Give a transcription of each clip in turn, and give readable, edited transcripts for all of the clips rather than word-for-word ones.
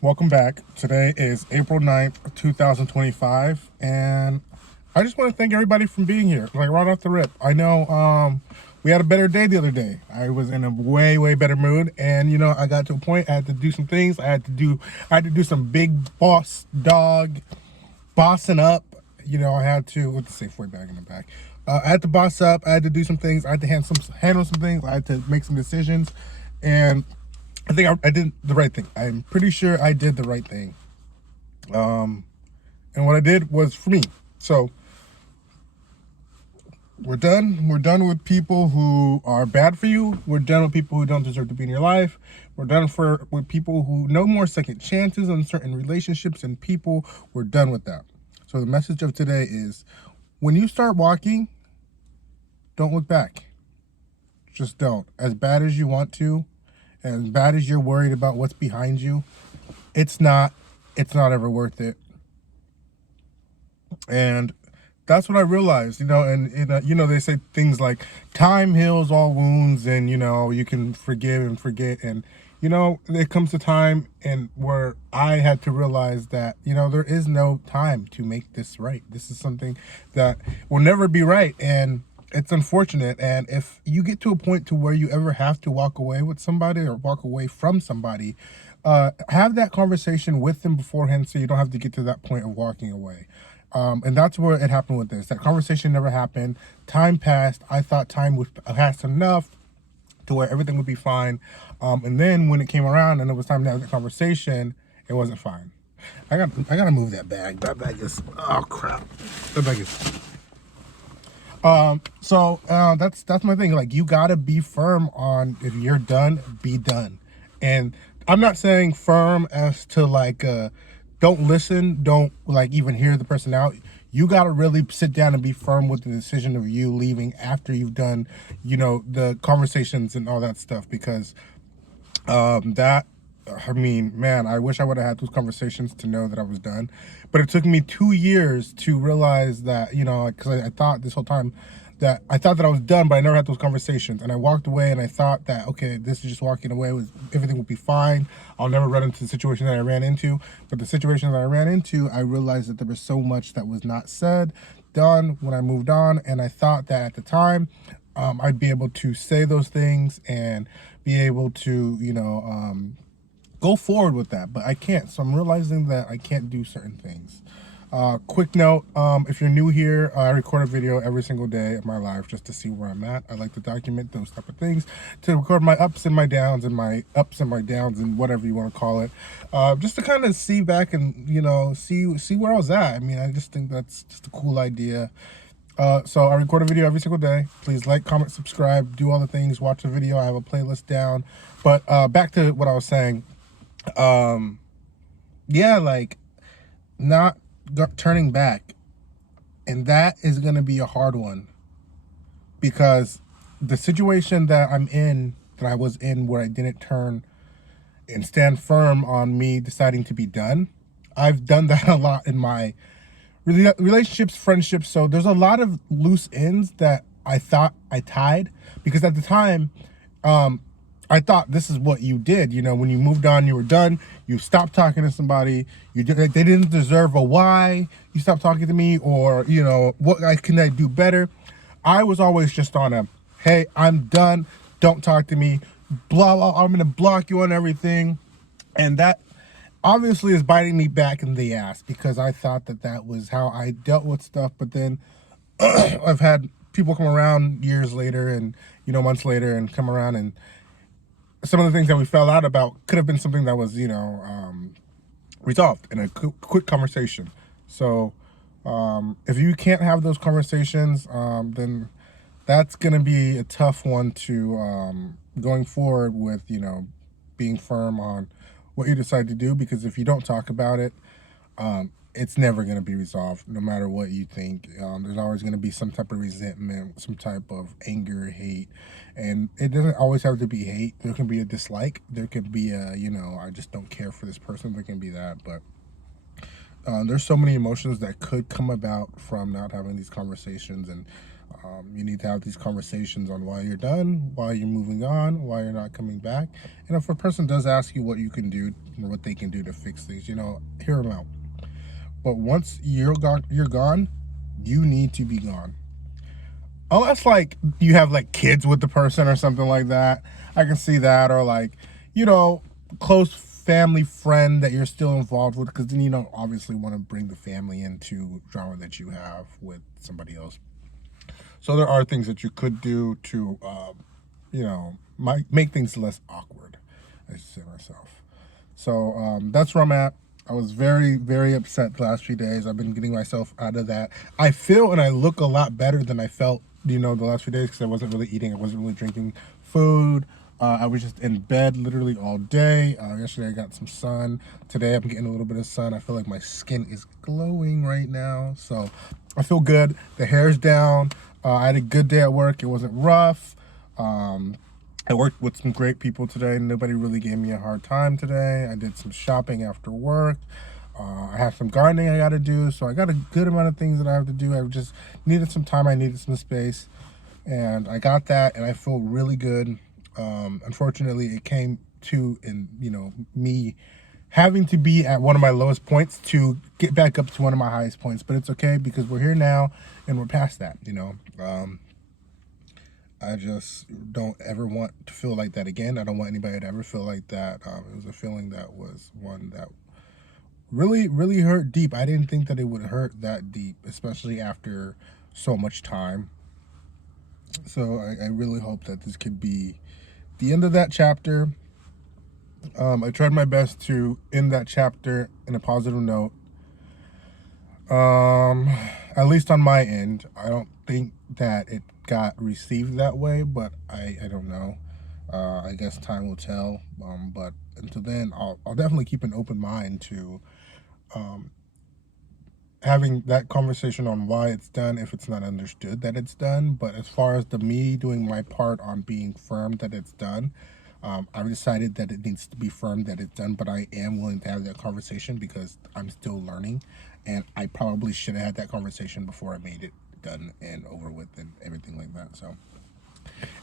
Welcome back. Today is April 9th, 2025, and I just want to thank everybody for being here. Like right off the rip. I know we had a better day the other day. I was in a way better mood, and I got to a point I had to do some things. I had to do some big boss dog bossing up. I had to with the Safeway bag in the back. I had to boss up. I had to do some things. I had to handle some things. I had to make some decisions, and I think I did the right thing. I'm pretty sure I did the right thing. And what I did was for me. So we're done. We're done with people who are bad for you. We're done with people who don't deserve to be in your life. We're done with people who no more second chances on certain relationships and people. We're done with that. So the message of today is when you start walking, don't look back. Just don't. As bad as you want to, as bad as you're worried about what's behind you, it's not ever worth it. And that's what I realized, they say things like time heals all wounds, and you can forgive and forget. And it comes to time and where I had to realize that there is no time to make this right. This is something that will never be right, and it's unfortunate. And if you get to a point to where you ever have to walk away with somebody or walk away from somebody, have that conversation with them beforehand so you don't have to get to that point of walking away. And that's where it happened with this. That conversation never happened. Time passed. I thought time was passed enough to where everything would be fine. And then when it came around and it was time to have the conversation, it wasn't fine. I gotta move that bag. That bag is, oh crap. That bag is. That's my thing. Like, you gotta be firm on, if you're done, be done. And I'm not saying firm as to like don't listen, don't like even hear the person out. You gotta really sit down and be firm with the decision of you leaving after you've done the conversations and all that stuff, because man, I wish I would have had those conversations to know that I was done. But it took me 2 years to realize that, because I thought this whole time that I was done, but I never had those conversations. And I walked away and I thought that, okay, this is just walking away, everything will be fine. I'll never run into the situation that I ran into. But the situation that I ran into, I realized that there was so much that was not said, done when I moved on. And I thought that at the time, I'd be able to say those things and be able to, go forward with that, but I can't. So I'm realizing that I can't do certain things. Quick note, if you're new here, I record a video every single day of my life just to see where I'm at. I like to document those type of things, to record my ups and my downs and my ups and my downs and whatever you want to call it, just to kind of see back and see where I was at. I mean, I just think that's just a cool idea. So I record a video every single day. Please like, comment, subscribe, do all the things, watch the video. I have a playlist down. But back to what I was saying. Like, not turning back, and that is going to be a hard one, because the situation that I was in where I didn't turn and stand firm on me deciding to be done, I've done that a lot in my relationships, friendships. So there's a lot of loose ends that I thought I tied, because at the time, I thought this is what you did. When you moved on, you were done. You stopped talking to somebody. They didn't deserve a why you stopped talking to me, or what can I do better. I was always just on a, hey, I'm done. Don't talk to me. Blah blah. I'm gonna block you on everything, and that obviously is biting me back in the ass, because I thought that was how I dealt with stuff. But then I've had people come around years later and months later and come around, and some of the things that we fell out about could have been something that was, resolved in a quick conversation. So if you can't have those conversations, then that's going to be a tough one to going forward with, being firm on what you decide to do. Because if you don't talk about it, it's never going to be resolved, no matter what you think. There's always going to be some type of resentment, some type of anger, hate. And it doesn't always have to be hate. There can be a dislike. There could be a, I just don't care for this person. There can be that. But there's so many emotions that could come about from not having these conversations. And You need to have these conversations on why you're done, why you're moving on, why you're not coming back. And if a person does ask you what you can do or what they can do to fix things, hear them out. But once you're gone. You need to be gone. Unless like you have like kids with the person or something like that, I can see that. Or like, you know, close family friend that you're still involved with, because then you don't obviously want to bring the family into drama that you have with somebody else. So there are things that you could do to, make things less awkward, I should say myself. So that's where I'm at. I was very, very upset the last few days. I've been getting myself out of that. I feel and I look a lot better than I felt, the last few days, because I wasn't really eating. I wasn't really drinking food. I was just in bed literally all day. Yesterday I got some sun. Today I'm getting a little bit of sun. I feel like my skin is glowing right now. So I feel good. The hair's down. I had a good day at work. It wasn't rough. I worked with some great people today. Nobody really gave me a hard time today. I did some shopping after work. I have some gardening I got to do. So I got a good amount of things that I have to do. I just needed some time. I needed some space. And I got that, and I feel really good. Unfortunately, it came to, me having to be at one of my lowest points to get back up to one of my highest points. But it's okay, because we're here now and we're past that. I just don't ever want to feel like that again. I don't want anybody to ever feel like that. It was a feeling that was one that really, really hurt deep. I didn't think that it would hurt that deep, especially after so much time. So I really hope that this could be the end of that chapter. I tried my best to end that chapter in a positive note. At least on my end, I don't think that it got received that way, but I don't know. I guess time will tell. But until then, I'll definitely keep an open mind to having that conversation on why it's done if it's not understood that it's done. But as far as me doing my part on being firm that it's done, I've decided that it needs to be firm that it's done, but I am willing to have that conversation because I'm still learning, and I probably should have had that conversation before I made it done and over with and everything like that. So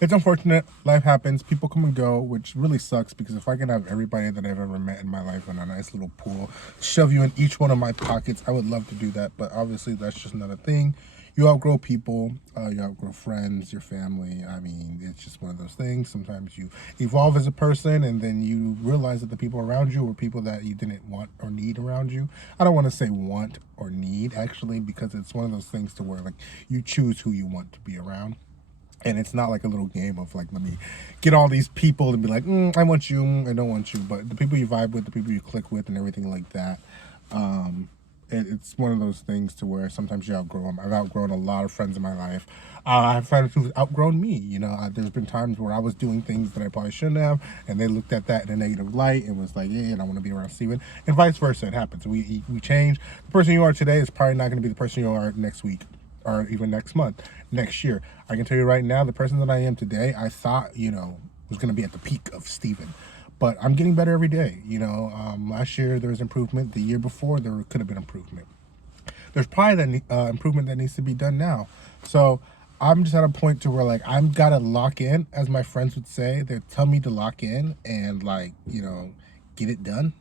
it's unfortunate. Life happens. People come and go, which really sucks, because if I could have everybody that I've ever met in my life in a nice little pool, shove you in each one of my pockets, I would love to do that. But obviously, that's just not a thing. You outgrow people, you outgrow friends, your family. I mean, it's just one of those things. Sometimes you evolve as a person, and then you realize that the people around you were people that you didn't want or need around you. I don't want to say want or need, actually, because it's one of those things to where, like, you choose who you want to be around. And it's not like a little game of like, let me get all these people to be like, I want you, I don't want you. But the people you vibe with, the people you click with, and everything like that, it's one of those things to where sometimes you outgrow them. I've outgrown a lot of friends in my life. I have friends who've outgrown me. There's been times where I was doing things that I probably shouldn't have, and they looked at that in a negative light and was like, yeah, I don't want to be around Steven. And vice versa, it happens. We change. The person you are today is probably not going to be the person you are next week, or even next month, next year. I can tell you right now, the person that I am today, I thought, was going to be at the peak of Steven. But I'm getting better every day. Last year there was improvement. The year before there could have been improvement. There's probably that improvement that needs to be done now. So I'm just at a point to where, like, I'm got to lock in, as my friends would say. They tell me to lock in and, like, get it done.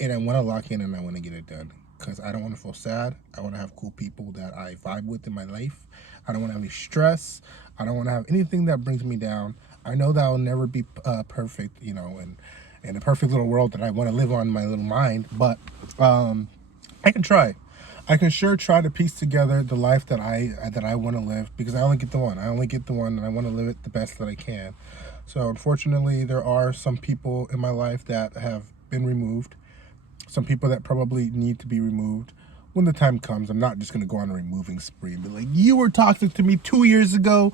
And I want to lock in and I want to get it done, because I don't want to feel sad. I want to have cool people that I vibe with in my life. I don't want to have any stress. I don't want to have anything that brings me down. I know that I'll never be perfect, in a perfect little world that I want to live on in my little mind, but I can try. I can sure try to piece together the life that I want to live, because I only get the one. I only get the one, and I want to live it the best that I can. So unfortunately, there are some people in my life that have been removed. Some people that probably need to be removed. When the time comes, I'm not just going to go on a removing spree and be like, you were toxic to me 2 years ago,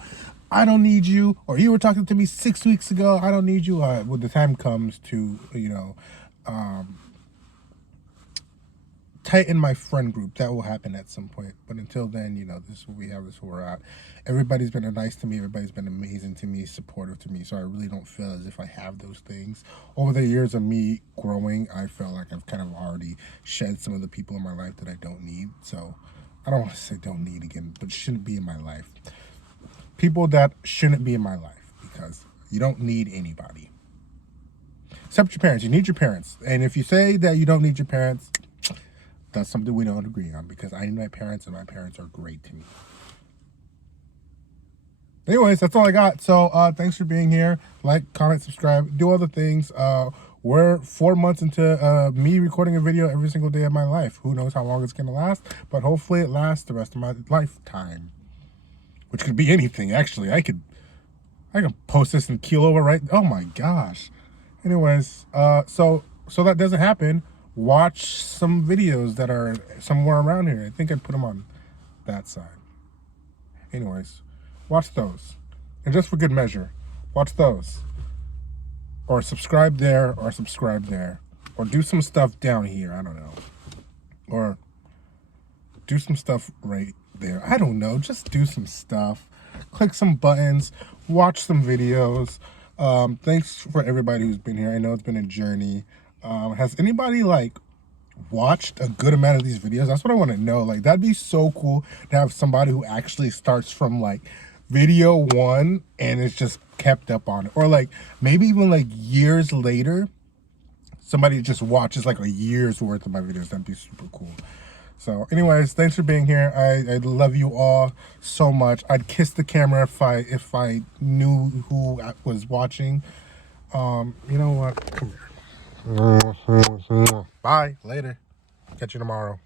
I don't need you. Or you were toxic to me 6 weeks ago, I don't need you. When the time comes to, tighten my friend group, that will happen at some point. But until then, this is what we have, this is where we're at. Everybody's been nice to me. Everybody's been amazing to me, supportive to me. So I really don't feel as if I have those things. Over the years of me growing, I felt like I've kind of already shed some of the people in my life that I don't need. So I don't want to say don't need again, but shouldn't be in my life. people that shouldn't be in my life, because you don't need anybody. Except your parents. You need your parents. And if you say that you don't need your parents, that's something we don't agree on, because I need my parents and my parents are great to me. Anyways, that's all I got. So thanks for being here. Like, comment, subscribe, do all the things. We're 4 months into me recording a video every single day of my life. Who knows how long it's going to last, but hopefully it lasts the rest of my lifetime, which could be anything. Actually, I can post this in keel over, right? Oh my gosh. Anyways, so that doesn't happen, watch some videos that are somewhere around here. I think I'd put them on that side. Anyways, watch those. And just for good measure, watch those. Or subscribe there, or subscribe there. Or do some stuff down here, I don't know. Or do some stuff right there. I don't know, just do some stuff. Click some buttons, watch some videos. Thanks for everybody who's been here. I know it's been a journey. Has anybody like watched a good amount of these videos? That's what I want to know. Like, that'd be so cool to have somebody who actually starts from like video 1 and it's just kept up on it, or like maybe even like years later somebody just watches like a year's worth of my videos. That'd be super cool. So anyways, thanks for being here. I love you all so much. I'd kiss the camera if I knew who was watching. You know what? Come here. Bye. Later. Catch you tomorrow.